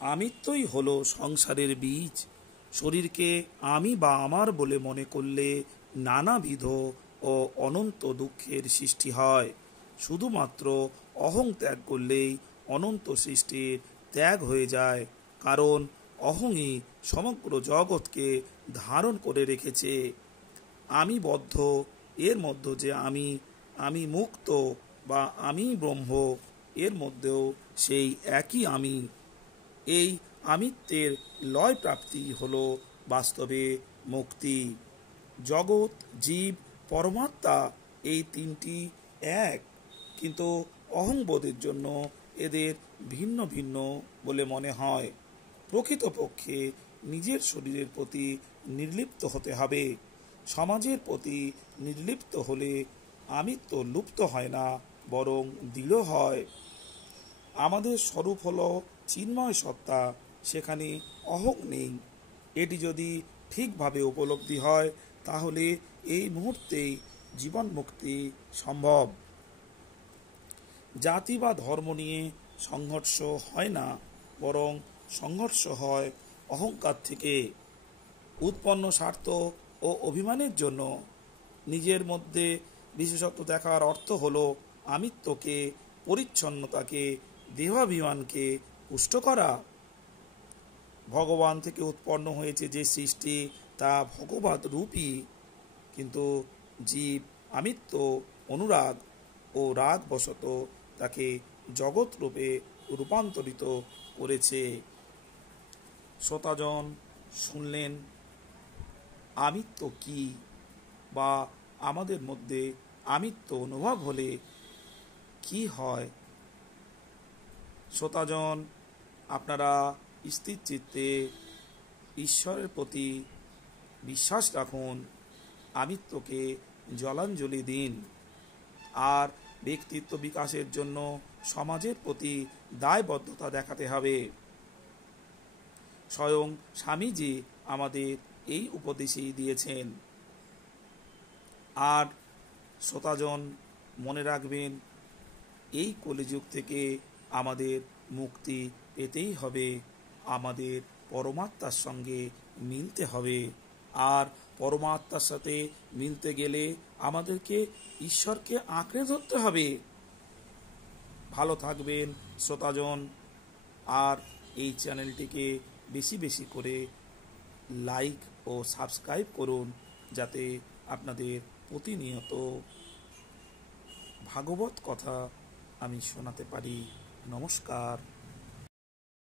আমিত্বই হলো সংসারের বীজ। শরীরকে আমি বা আমার বলে মনে করলে নানাবিধ ও অনন্ত দুঃখের সৃষ্টি হয়। শুধুমাত্র অহং ত্যাগ করলেই অনন্ত সৃষ্টির ত্যাগ হয়ে যায়, কারণ অহংই সমগ্র জগৎকে ধারণ করে রেখেছে। আমি বদ্ধ, এর মধ্যে যে আমি মুক্ত বা আমি ব্রহ্ম, এর মধ্যেও সেই একই আমি। এই আমিত্বের লয় প্রাপ্তি হল বাস্তবে মুক্তি। জগৎ, জীব, পরমাত্মা এই তিনটি এক, কিন্তু অহংবোধের জন্য এদের ভিন্ন ভিন্ন বলে মনে হয়। প্রকৃতপক্ষে নিজের শরীরের প্রতি নির্লিপ্ত হতে হবে। সমাজের প্রতি নির্লিপ্ত হলে আমিত্ব লুপ্ত হয় না, বরং দৃঢ় হয়। আমাদের স্বরূপ হল চিন্ময় সত্তা, সেখানে অহং নেই। এটি যদি ঠিকভাবে উপলব্ধি হয়, তাহলে এই মুহূর্তেই জীবন মুক্তি সম্ভব। জাতি বা ধর্ম নিয়ে সংঘর্ষ হয় না, বরং সংঘর্ষ হয় অহংকার থেকে। উৎপন্ন স্বার্থ ও অভিমানের জন্য নিজের মধ্যে বিশেষত্ব দেখার অর্থ হল আমিত্বকে, পরিচ্ছন্নতাকে, দেহাভিমানকে পুষ্ট করা। ভগবান থেকে উৎপন্ন হয়েছে যে সৃষ্টি, তা ভগবৎ রূপী, কিন্তু জীব আমিত্ব, অনুরাগ ও রাগবশত তাকে জগৎ রূপে রূপান্তরিত করেছে। শ্রোতাজন শুনলেন আমিত্ব কি, বা আমাদের মধ্যে আমিত্ব অনুভব হলে কি হয়। শ্রোতাজন, আপনারা স্থির চিত্তে ঈশ্বরের প্রতি বিশ্বাস রাখুন, আমিত্বকে জলাঞ্জলি দিন, আর ব্যক্তিত্ব বিকাশের জন্য সমাজের প্রতি দায়বদ্ধতা দেখাতে হবে। স্বয়ং স্বামীজি আমাদের এই উপদেশই দিয়েছেন। আর শ্রোতাজন মনে রাখবেন, এই কলিযুগ থেকে আমাদের মুক্তি পেতেই হবে, আমাদের পরমাত্মার সঙ্গে মিলতে হবে। আর পরমাত্মার সাথে মিলতে গেলে আমাদেরকে ঈশ্বরকে আঁকড়ে ধরতে হবে। ভালো থাকবেন শ্রোতাজন, আর এই চ্যানেলটিকে বেশি বেশি করে লাইক ও সাবস্ক্রাইব করুন, যাতে আপনাদের প্রতিনিয়ত ভাগবত কথা আমি শোনাতে পারি। নমস্কার।